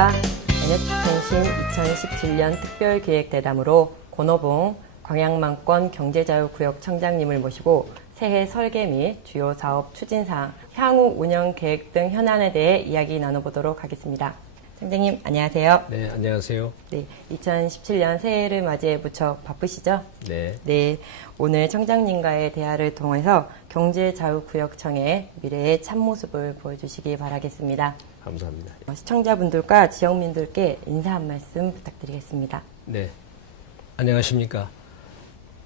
안녕하십니까. NSP통신 2017년 특별기획대담으로 권오봉 광양만권 경제자유구역 청장님을 모시고 새해 설계 및 주요 사업 추진사항, 향후 운영 계획 등 현안에 대해 이야기 나눠보도록 하겠습니다. 청장님, 안녕하세요. 네, 안녕하세요. 네, 2017년 새해를 맞이해 무척 바쁘시죠? 네. 네, 오늘 청장님과의 대화를 통해서 경제자유구역청의 미래의 참모습을 보여주시기 바라겠습니다. 감사합니다. 시청자분들과 지역민들께 인사 한 말씀 부탁드리겠습니다. 네, 안녕하십니까.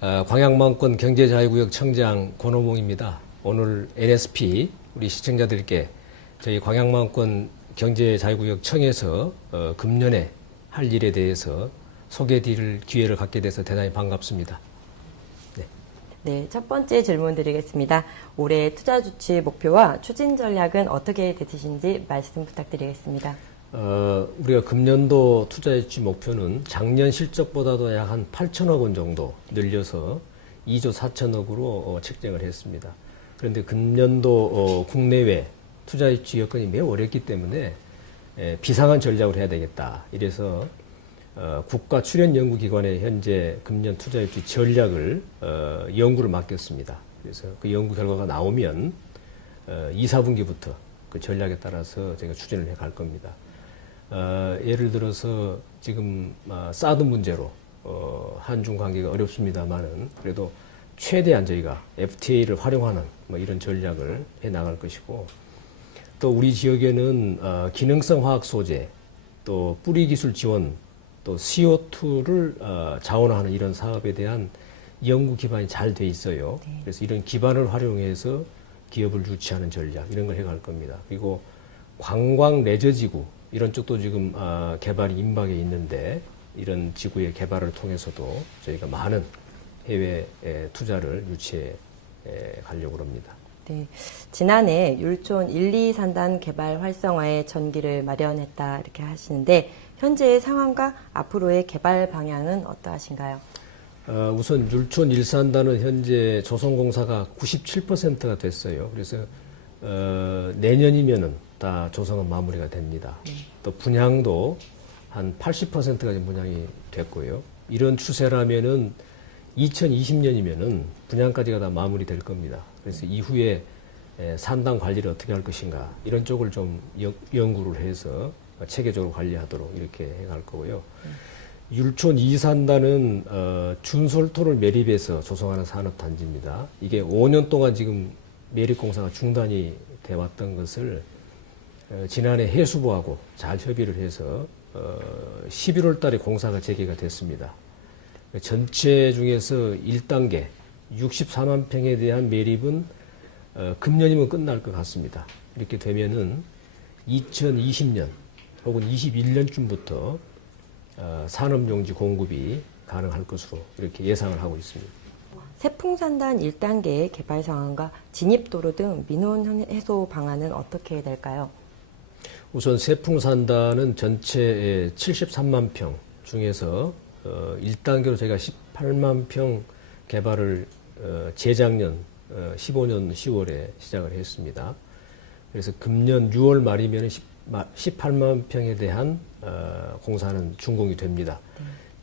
광양만권 경제자유구역 청장 권오봉입니다. 오늘 NSP 우리 시청자들께 저희 광양만권 경제자유구역청에서 금년에 할 일에 대해서 소개해드릴 기회를 갖게 돼서 대단히 반갑습니다. 네, 첫 번째 질문 드리겠습니다. 올해 투자 주치 목표와 추진 전략은 어떻게 되시는지 말씀 부탁드리겠습니다. 우리가 금년도 투자 유치 목표는 작년 실적보다도 약 한 8천억 원 정도 늘려서 2조 4천억으로 책정을 했습니다. 그런데 금년도 국내외 투자 유치 여건이 매우 어렵기 때문에 비상한 전략을 해야 되겠다. 이래서 국가 출연 연구기관에 현재 금년 투자 유치 전략을 연구를 맡겼습니다. 그래서 그 연구 결과가 나오면 2, 4분기부터 그 전략에 따라서 저희가 추진을 해 갈 겁니다. 예를 들어서 지금 사드 문제로 한중 관계가 어렵습니다만은 그래도 최대한 저희가 FTA를 활용하는 뭐 이런 전략을 해 나갈 것이고, 또 우리 지역에는 기능성 화학 소재, 또 뿌리 기술 지원, 또 CO2를 자원화하는 이런 사업에 대한 연구 기반이 잘 돼 있어요. 네. 그래서 이런 기반을 활용해서 기업을 유치하는 전략 이런 걸 해갈 겁니다. 그리고 관광 레저 지구 이런 쪽도 지금 개발이 임박에 있는데 이런 지구의 개발을 통해서도 저희가 많은 해외 투자를 유치해 가려고 합니다. 네, 지난해 율촌 1, 2, 3단 개발 활성화에 전기를 마련했다 이렇게 하시는데 현재의 상황과 앞으로의 개발 방향은 어떠하신가요? 우선 율촌 1, 3단은 현재 조성공사가 97%가 됐어요. 그래서 내년이면은 다 조성은 마무리가 됩니다. 또 분양도 한 80%가 분양이 됐고요. 이런 추세라면은 2020년이면은 분양까지가 다 마무리될 겁니다. 그래서 이후에 산단 관리를 어떻게 할 것인가 이런 쪽을 좀 연구를 해서 체계적으로 관리하도록 이렇게 해갈 거고요. 율촌 2산단은 준솔토를 매립해서 조성하는 산업단지입니다. 이게 5년 동안 지금 매립공사가 중단이 돼 왔던 것을 지난해 해수부하고 잘 협의를 해서 11월 달에 공사가 재개가 됐습니다. 전체 중에서 1단계 64만 평에 대한 매립은 금년이면 끝날 것 같습니다. 이렇게 되면은 2020년 혹은 21년쯤부터 산업용지 공급이 가능할 것으로 이렇게 예상을 하고 있습니다. 세풍산단 1단계의 개발 상황과 진입도로 등 민원 해소 방안은 어떻게 될까요? 우선 세풍산단은 전체 73만 평 중에서 1단계로 저희가 18만 평 개발을 재작년 15년 10월에 시작을 했습니다. 그래서 금년 6월 말이면 18만 평에 대한 공사는 준공이 됩니다.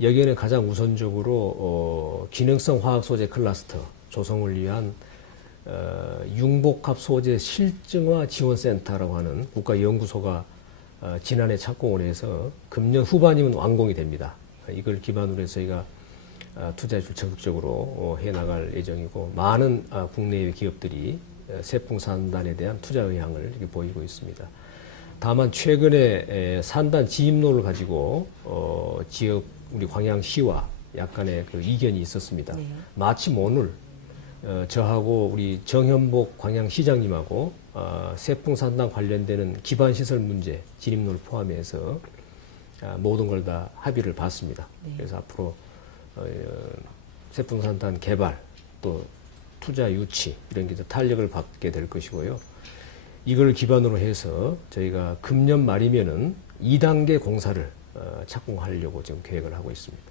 여기에는 가장 우선적으로 기능성 화학 소재 클러스터 조성을 위한 융복합 소재 실증화 지원센터라고 하는 국가연구소가 지난해 착공을 해서 금년 후반이면 완공이 됩니다. 이걸 기반으로 해서 저희가 투자를 적극적으로 해나갈 예정이고, 많은 국내외 기업들이 세풍산단에 대한 투자 의향을 이렇게 보이고 있습니다. 다만 최근에 산단 지입로를 가지고 지역 우리 광양시와 약간의 그 이견이 있었습니다. 네. 마침 오늘 저하고 우리 정현복 광양시장님하고 세풍산단 관련되는 기반시설 문제 진입로를 포함해서 모든 걸 다 합의를 봤습니다. 네. 그래서 앞으로 세풍산단 개발 또 투자 유치 이런 게 탄력을 받게 될 것이고요. 이걸 기반으로 해서 저희가 금년 말이면은 2단계 공사를 착공하려고 지금 계획을 하고 있습니다.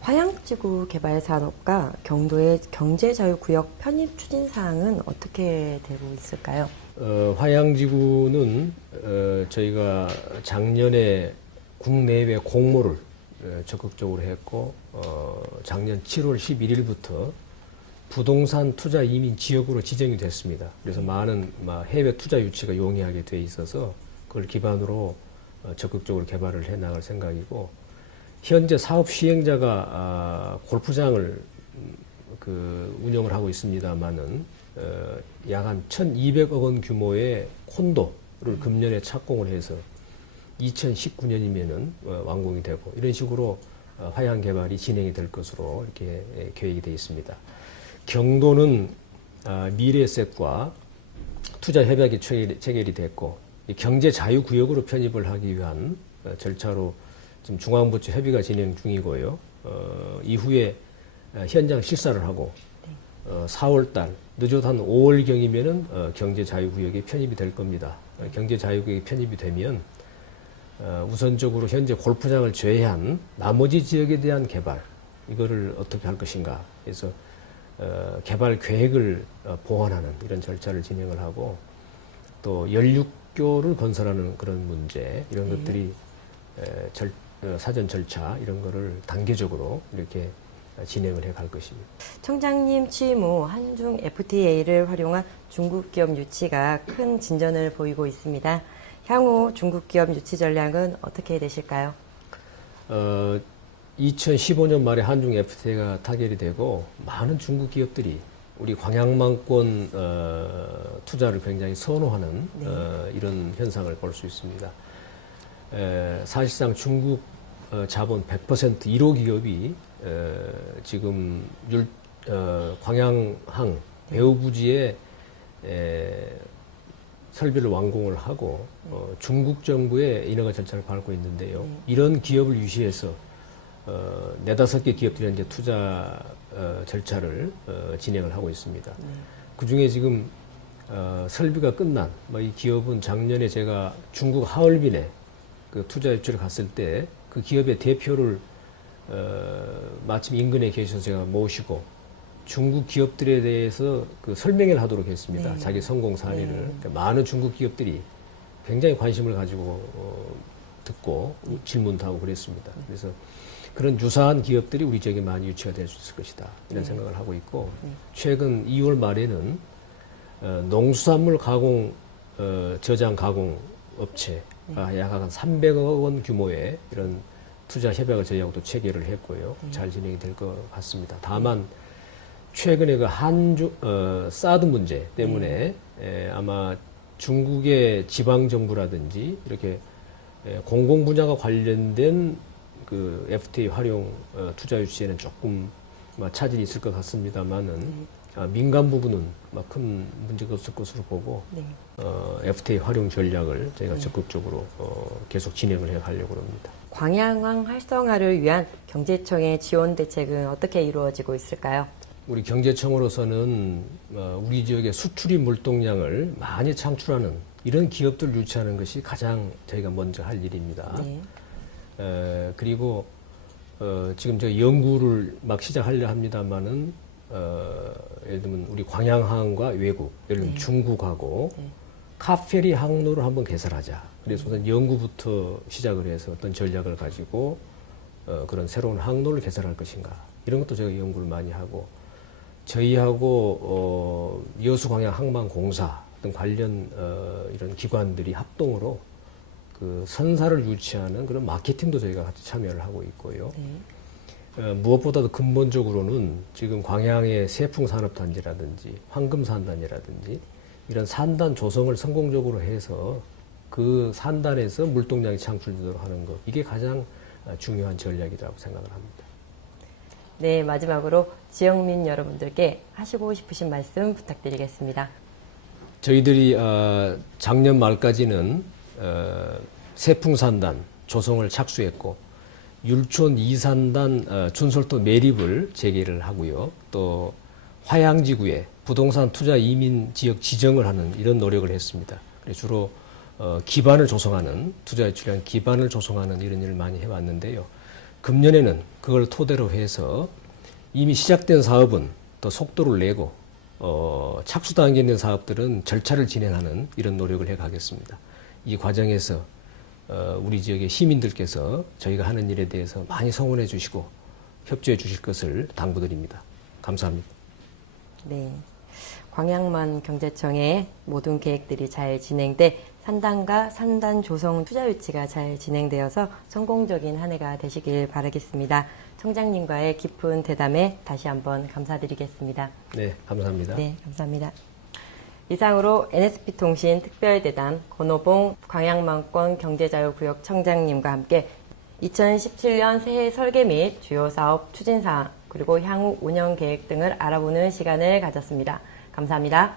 화양지구 개발 산업과 경도의 경제자유구역 편입 추진 사항은 어떻게 되고 있을까요? 화양지구는 저희가 작년에 국내외 공모를 적극적으로 했고 작년 7월 11일부터 부동산 투자 이민 지역으로 지정이 됐습니다. 그래서 많은 해외 투자 유치가 용이하게 돼 있어서 그걸 기반으로 적극적으로 개발을 해 나갈 생각이고, 현재 사업 시행자가 골프장을 운영을 하고 있습니다만은 약 한 1,200억 원 규모의 콘도를 금년에 착공을 해서 2019년이면은 완공이 되고, 이런 식으로 화양 개발이 진행이 될 것으로 이렇게 계획이 되어 있습니다. 경도는 미래에셋과 투자 협약이 체결이 됐고, 경제 자유 구역으로 편입을 하기 위한 절차로 지금 중앙부처 협의가 진행 중이고요. 이후에 현장 실사를 하고 4월달 늦어도 한 5월경이면은 경제 자유 구역에 편입이 될 겁니다. 경제 자유 구역에 편입이 되면 우선적으로 현재 골프장을 제외한 나머지 지역에 대한 개발, 이거를 어떻게 할 것인가 해서 개발 계획을 보완하는 이런 절차를 진행을 하고, 또 연륙교를 건설하는 그런 문제, 이런 것들이 사전 절차 이런 거를 단계적으로 이렇게 진행을 해 갈 것입니다. 청장님 취임 후 한중 FTA를 활용한 중국 기업 유치가 큰 진전을 보이고 있습니다. 향후 중국 기업 유치 전략은 어떻게 되실까요? 2015년 말에 한중 FTA가 타결이 되고 많은 중국 기업들이 우리 광양만권 투자를 굉장히 선호하는 이런 현상을 볼 수 있습니다. 사실상 중국 자본 100% 1호 기업이 지금 광양항 배후부지에 설비를 완공을 하고 중국 정부의 인허가 절차를 밟고 있는데요. 이런 기업을 유시해서 4-5개 기업들이 이제 투자 절차를 진행을 하고 있습니다. 그 중에 지금 설비가 끝난 이 기업은 작년에 제가 중국 하얼빈에 그 투자 유치를 갔을 때 그 기업의 대표를 마침 인근에 계셔서 제가 모시고 중국 기업들에 대해서 그 설명을 하도록 했습니다. 자기 성공 사례를. 그러니까 많은 중국 기업들이 굉장히 관심을 가지고 듣고 질문도 하고 그랬습니다. 그래서 그런 유사한 기업들이 우리 지역에 많이 유치가 될 수 있을 것이다, 이런 생각을 하고 있고, 최근 2월 말에는 농수산물 가공 저장 가공 업체 약 한 300억 원 규모의 이런 투자 협약을 저희하고도 체결을 했고요. 잘 진행이 될 것 같습니다. 다만 최근에 그 사드 문제 때문에 아마 중국의 지방 정부라든지 이렇게 공공 분야가 관련된 그 FTA 활용 투자 유치에는 조금 차질이 있을 것 같습니다만은 민간 부분은 큰 문제가 없을 것으로 보고 FTA 활용 전략을 저희가 적극적으로 계속 진행을 해 가려고 합니다. 광양항 활성화를 위한 경제청의 지원 대책은 어떻게 이루어지고 있을까요? 우리 경제청으로서는 우리 지역의 수출입 물동량을 많이 창출하는 이런 기업들을 유치하는 것이 가장 저희가 먼저 할 일입니다. 그리고 지금 저 연구를 막 시작하려 합니다만은 예를 들면 우리 광양항과 외국, 예를 들면 중국하고 카페리 항로를 한번 개설하자. 그래서 우선 연구부터 시작을 해서 어떤 전략을 가지고 그런 새로운 항로를 개설할 것인가, 이런 것도 제가 연구를 많이 하고, 저희하고 여수광양 항만공사 등 관련 이런 기관들이 합동으로 그 선사를 유치하는 그런 마케팅도 저희가 같이 참여를 하고 있고요. 무엇보다도 근본적으로는 지금 광양의 세풍산업단지라든지 황금산단이라든지 이런 산단 조성을 성공적으로 해서 그 산단에서 물동량이 창출되도록 하는 것, 이게 가장 중요한 전략이라고 생각을 합니다. 네, 마지막으로 지역민 여러분들께 하시고 싶으신 말씀 부탁드리겠습니다. 저희들이 작년 말까지는 세풍산단 조성을 착수했고, 율촌 2산단 준솔도 매립을 재개를 하고요. 또 화양지구에 부동산 투자 이민 지역 지정을 하는 이런 노력을 했습니다. 그래서 주로 기반을 조성하는, 투자 유치를 위한 기반을 조성하는 이런 일을 많이 해왔는데요. 금년에는 그걸 토대로 해서 이미 시작된 사업은 더 속도를 내고 착수 단계에 있는 사업들은 절차를 진행하는 이런 노력을 해가겠습니다. 이 과정에서 우리 지역의 시민들께서 저희가 하는 일에 대해서 많이 성원해 주시고 협조해 주실 것을 당부드립니다. 감사합니다. 네. 광양만 경제청의 모든 계획들이 잘 진행돼 산단과 산단 조성 투자 유치가 잘 진행되어서 성공적인 한 해가 되시길 바라겠습니다. 청장님과의 깊은 대담에 다시 한번 감사드리겠습니다. 네, 감사합니다. 네, 감사합니다. 이상으로 NSP통신 특별대담 권오봉 광양만권 경제자유구역 청장님과 함께 2017년 새해 설계 및 주요 사업 추진사항 그리고 향후 운영 계획 등을 알아보는 시간을 가졌습니다. 감사합니다.